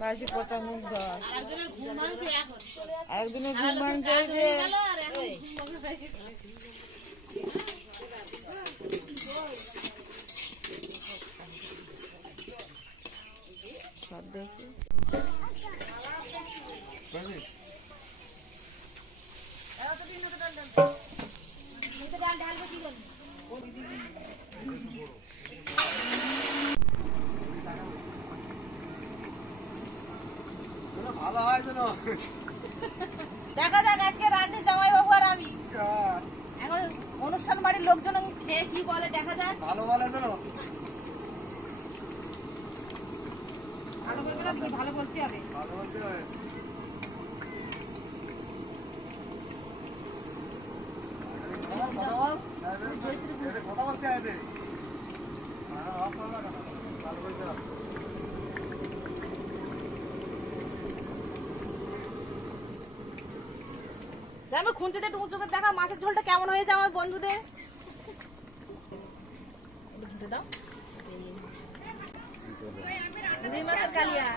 বাসি পচা মুখ ধর একদিনে ঘুম ভাঙছে যে সব দেখি ভালো হয় যেন দেখা যাক আজকে রাতে জামাই বাবু আর আমি এখন অনুষ্ঠান বাড়ির লোকজন খেয়ে কি বলে দেখা যাক। ভালো বলে যেন ভালো বলবে না, ভালো বলতে হবে। ভালো বলতে হবে। কথা বলতে হবে ভালো বলতে হবে। আমি খুন্তিতে একটু উঁচু করে দেখা মাছের ঝোলটা কেমন হয়েছে আমার বন্ধুদের। মাছের কালিয়া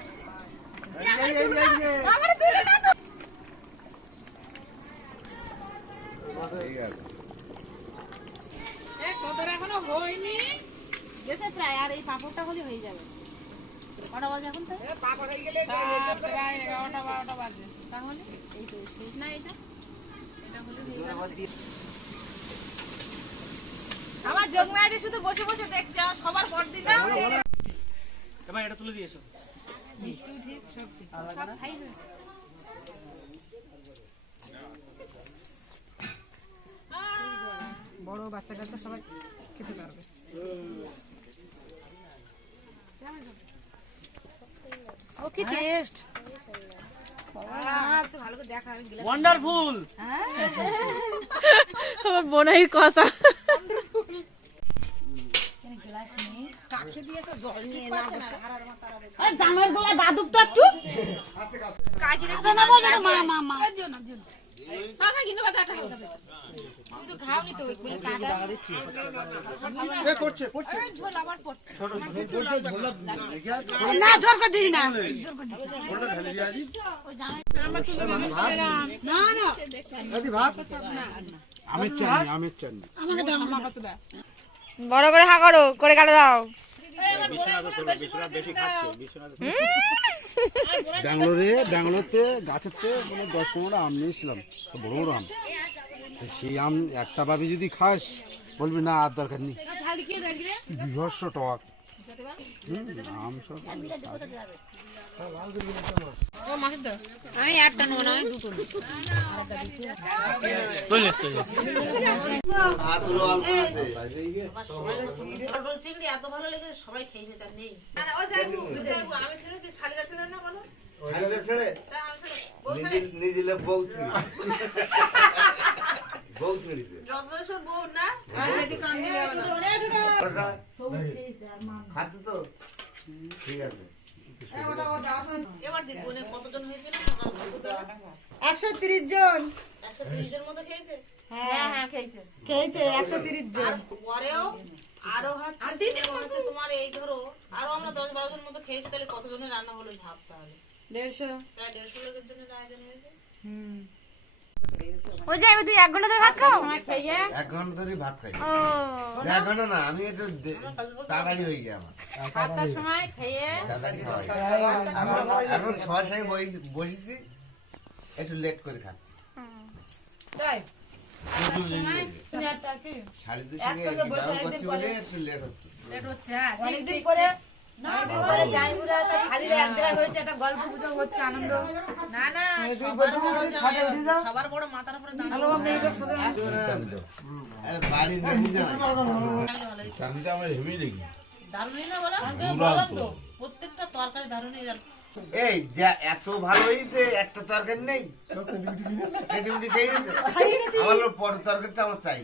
এখনো হয়নি গেছে প্রায়, আর এই পাঁপড়টা হলে হয়ে যাবে। কটা বাজে এখন? তো পাঁপড় হয়ে গেলে প্রায় 11টা-12টা বাজে। তাহলে এই তো শেষ না, এটা আমার যোগ মেয়াদি শুধু বসে বসে দেখছে, সবার পর দিলাম। এবার এটা তুলে দিয়েছো বড় বাচ্চা কাচ্চা সবাই খেতে পারবে। ও কি টেস্ট, ভালো করে দেখা। ওয়ান্ডারফুল আমার বোনাই কথা। জামাইয়ের গলায় বাদুক তো একটু না জোর করে দিই না, বড় করে হা করো, করে কাটে দাও। ব্যাঙ্গালোরতে গাছেতে 10-15টা আম নিয়েছিলাম, বড় বড় আম। সেই আম একটা ভাবি যদি খাস বলবি না আর দরকার নেই, বিভৎস টক। আম সব আমি একটা নেবো না, দুটো চিংড়ি এত ভালো লেগে সবাই খেয়ে যেতাম। নেই আমি ছেড়েছি, শালিরা ছেড়ে না বলো, নিজে বউ যত বউ না খাচ্ছে তো ঠিক আছে। এবার দেখবো কতজন হয়েছিল। 130 জন। 130 জন মতো খেয়েছে। হ্যাঁ খেয়েছে 130 জন। পরেও আরো হচ্ছে তোমার এই ধরো আরো আমরা 10-12 জন মতো খেয়েছি, তাহলে কতজনের রান্না হলো ভাব। তাহলে 150 প্রায় 150 লোকের জন্য আয়োজন হয়েছে। ওই যে আমি তুই 1 ঘন্টা ধরে ভাত খাও? 1 ঘন্টা ধরে ভাত খাই। 1 ঘন্টা না, আমি একটু তাড়াতাড়ি হয়ে গিয়ে আমার 8টার সময় খেয়ে এখন সবার সঙ্গে বসেছি, একটু লেট করে খাচ্ছি। তাই শালিদের সঙ্গে বিবাহ করছি বলে একটু লেট হচ্ছে। অনেকদিন পরে জাইবুরা সব শালিরা এক জায়গায় হয়েছে, একটা গল্প গুজব হচ্ছে, আনন্দ। না না সবার বড় মাথার উপরে বাড়ির দারুণই না বলো, প্রত্যেকটা তরকারি দারুণই। এই যা এত ভালো হয়েছে, একটা তরকারি নেই, আমার পর তরকারিটা আমার চাই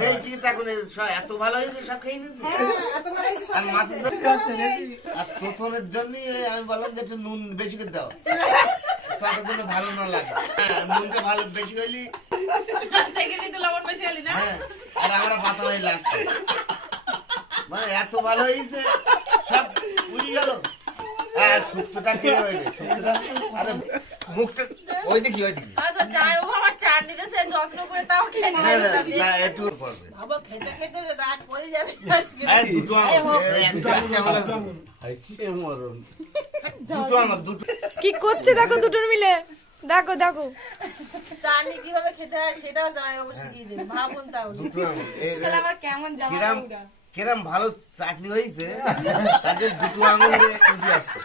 নেই, কি এখন এত ভালো হয়েছে সব খেয়ে নিয়েছে। আর মাছের আর তোতনের জন্য আমি বললাম যে একটু নুন বেশি করে দাও, ততক্ষণ ভালো না লাগে। হ্যাঁ, নুনটা ভালো বেশি হইলি দেখেছি তো লবণ বেশি হলি না হ্যাঁ, আর আমরা পাতা নাই লাগছে মানে এত ভালো হয়েছে সব উড়ে গেল। হ্যাঁ শুক্তটা কিনে হয়নি শুক্তটা আরে মুখটা ওই দিকে আচ্ছা যাই ও আমার চাটনি দিয়েছে যত্ন করে তাও খেয়ে না, নিলাম না, না, একটু পড়বে বাবা খেতে খেতে রাত পড়ে যাবে আজকে আরে দুটো আমার একটা মরণ দুটো আমার দুটো কি করছে দেখো দুটোর মিলে, দেখো দেখো। চাটনি কিভাবে খেতে হয় সেটাও জামাই বাবু শিখিয়ে দেবে ভাবুন তাহলে দুটো আমার তাহলে আমার কেমন জামা কিরাম কিরাম ভালো চাটনি হয়েছে তাদের দুটো আঙুল উঠে আসছে